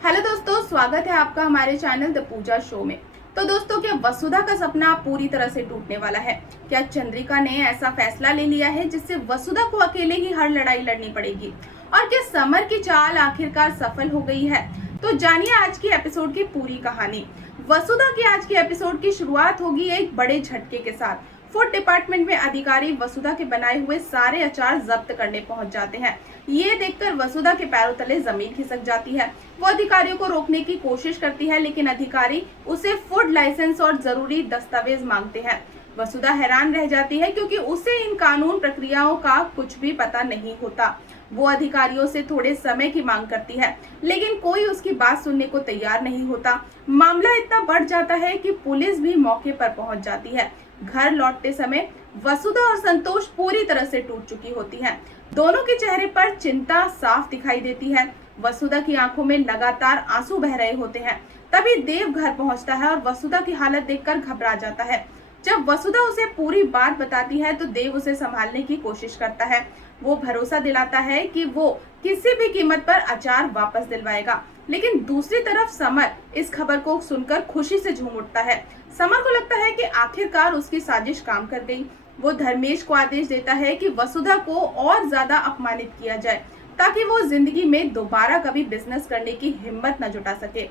Hello दोस्तों, स्वागत है आपका हमारे चैनल द पूजा शो में। तो दोस्तों, क्या वसुधा का सपना पूरी तरह से टूटने वाला है? क्या चंद्रिका ने ऐसा फैसला ले लिया है जिससे वसुधा को अकेले ही हर लड़ाई लड़नी पड़ेगी? और क्या समर की चाल आखिरकार सफल हो गई है? तो जानिए आज की एपिसोड की पूरी कहानी। वसुधा की आज की एपिसोड की शुरुआत होगी एक बड़े झटके के साथ। फूड डिपार्टमेंट में अधिकारी वसुधा के बनाए हुए सारे अचार जब्त करने पहुंच जाते हैं। ये देखकर वसुधा के पैरों तले जमीन खिसक जाती है। वो अधिकारियों को रोकने की कोशिश करती है, लेकिन अधिकारी उसे फूड लाइसेंस और जरूरी दस्तावेज मांगते हैं। वसुधा हैरान रह जाती है क्योंकि उसे इन कानून प्रक्रियाओं का कुछ भी पता नहीं होता। वो अधिकारियों से थोड़े समय की मांग करती है, लेकिन कोई उसकी बात सुनने को तैयार नहीं होता। मामला इतना बढ़ जाता है कि पुलिस भी मौके पर पहुंच जाती है। घर लौटते समय वसुधा और संतोष पूरी तरह से टूट चुकी होती हैं। दोनों के चेहरे पर चिंता साफ दिखाई देती है। वसुधा की आंखों में लगातार आंसू बह रहे होते हैं। तभी देव घर पहुंचता है और वसुधा की हालत देखकर घबरा जाता है। जब वसुधा उसे पूरी बात बताती है तो देव उसे संभालने की कोशिश करता है। वो भरोसा दिलाता है कि वो किसी भी कीमत पर अचार वापस दिलवाएगा। लेकिन दूसरी तरफ समर इस खबर को सुनकर खुशी से झूम उठता है। समर को लगता है कि आखिरकार उसकी साजिश काम कर गई। वो धर्मेश को आदेश देता है कि वसुधा को और ज्यादा अपमानित किया जाए, ताकि वो जिंदगी में दोबारा कभी बिजनेस करने की हिम्मत न जुटा सके।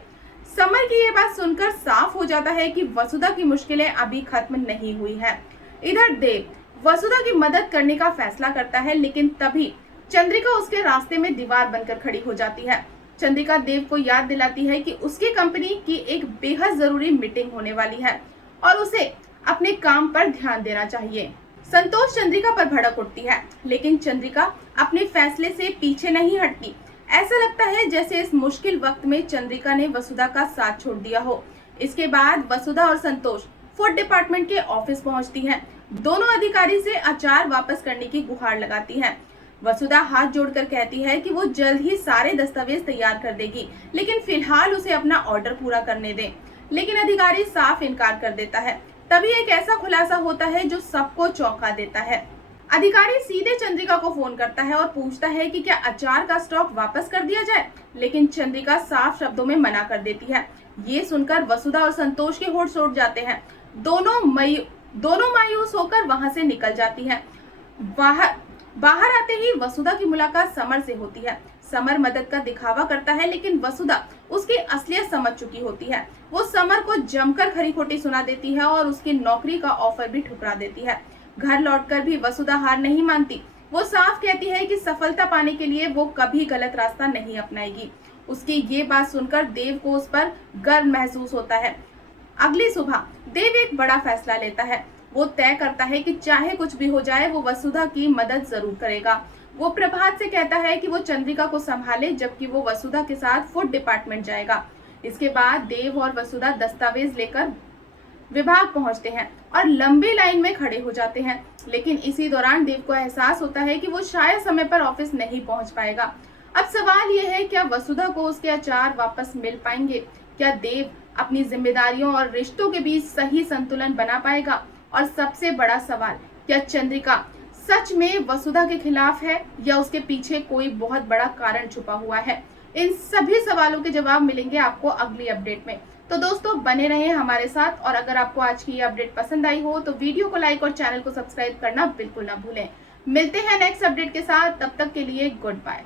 समर की ये बात सुनकर साफ हो जाता है कि वसुधा की मुश्किलें अभी खत्म नहीं हुई है। इधर देव वसुधा की मदद करने का फैसला करता है, लेकिन तभी चंद्रिका उसके रास्ते में दीवार बनकर खड़ी हो जाती है। चंद्रिका देव को याद दिलाती है कि उसकी कंपनी की एक बेहद जरूरी मीटिंग होने वाली है और उसे अपने काम पर ध्यान देना चाहिए। संतोष चंद्रिका पर भड़क उठती है, लेकिन चंद्रिका अपने फैसले से पीछे नहीं हटती। ऐसा लगता है जैसे इस मुश्किल वक्त में चंद्रिका ने वसुधा का साथ छोड़ दिया हो। इसके बाद वसुधा और संतोष फूड डिपार्टमेंट के ऑफिस पहुंचती हैं। दोनों अधिकारी से अचार वापस करने की गुहार लगाती हैं। वसुधा हाथ जोड़कर कहती है कि वो जल्द ही सारे दस्तावेज तैयार कर देगी, लेकिन फिलहाल उसे अपना ऑर्डर पूरा करने दें। लेकिन अधिकारी साफ इनकार कर देता है। तभी एक ऐसा खुलासा होता है जो सबको चौंका देता है। अधिकारी सीधे चंद्रिका को फोन करता है और पूछता है कि क्या अचार का स्टॉक वापस कर दिया जाए, लेकिन चंद्रिका साफ शब्दों में मना कर देती है। ये सुनकर वसुधा और संतोष के होठ सूख जाते हैं। दोनों मायूस होकर वहां से निकल जाती हैं। बाहर आते ही वसुधा की मुलाकात समर से होती है। समर मदद का दिखावा करता है, लेकिन वसुधा उसकी असलियत समझ चुकी होती है। वो समर को जमकर खरी खोटी सुना देती है और उसकी नौकरी का ऑफर भी ठुकरा देती है। घर लौटकर भी वसुधा हार नहीं मानती। वो साफ कहती है कि सफलता पाने के लिए वो कभी गलत रास्ता नहीं अपनाएगी। उसकी ये बात सुनकर देव को उस पर गर्व महसूस होता है। अगली सुबह देव एक बड़ा फैसला लेता है। वो तय करता है कि चाहे कुछ भी हो जाए वो वसुधा की मदद जरूर करेगा। वो प्रभात से कहता है कि वो चंद्रिका को संभाले, जबकि वो वसुधा के साथ फूड डिपार्टमेंट जाएगा। इसके बाद देव और वसुधा दस्तावेज लेकर विभाग पहुंचते हैं और लंबी लाइन में खड़े हो जाते हैं। लेकिन इसी दौरान देव को एहसास होता है कि वो शायद समय पर ऑफिस नहीं पहुंच पाएगा। अब सवाल ये है, क्या वसुधा को उसके अचार वापस मिल पाएंगे? क्या देव अपनी जिम्मेदारियों और रिश्तों के बीच सही संतुलन बना पाएगा? और सबसे बड़ा सवाल, क्या चंद्रिका सच में वसुधा के खिलाफ है या उसके पीछे कोई बहुत बड़ा कारण छुपा हुआ है? इन सभी सवालों के जवाब मिलेंगे आपको अगली अपडेट में। तो दोस्तों, बने रहें हमारे साथ, और अगर आपको आज की ये अपडेट पसंद आई हो तो वीडियो को लाइक और चैनल को सब्सक्राइब करना बिल्कुल ना भूलें। मिलते हैं नेक्स्ट अपडेट के साथ, तब तक के लिए गुड बाय।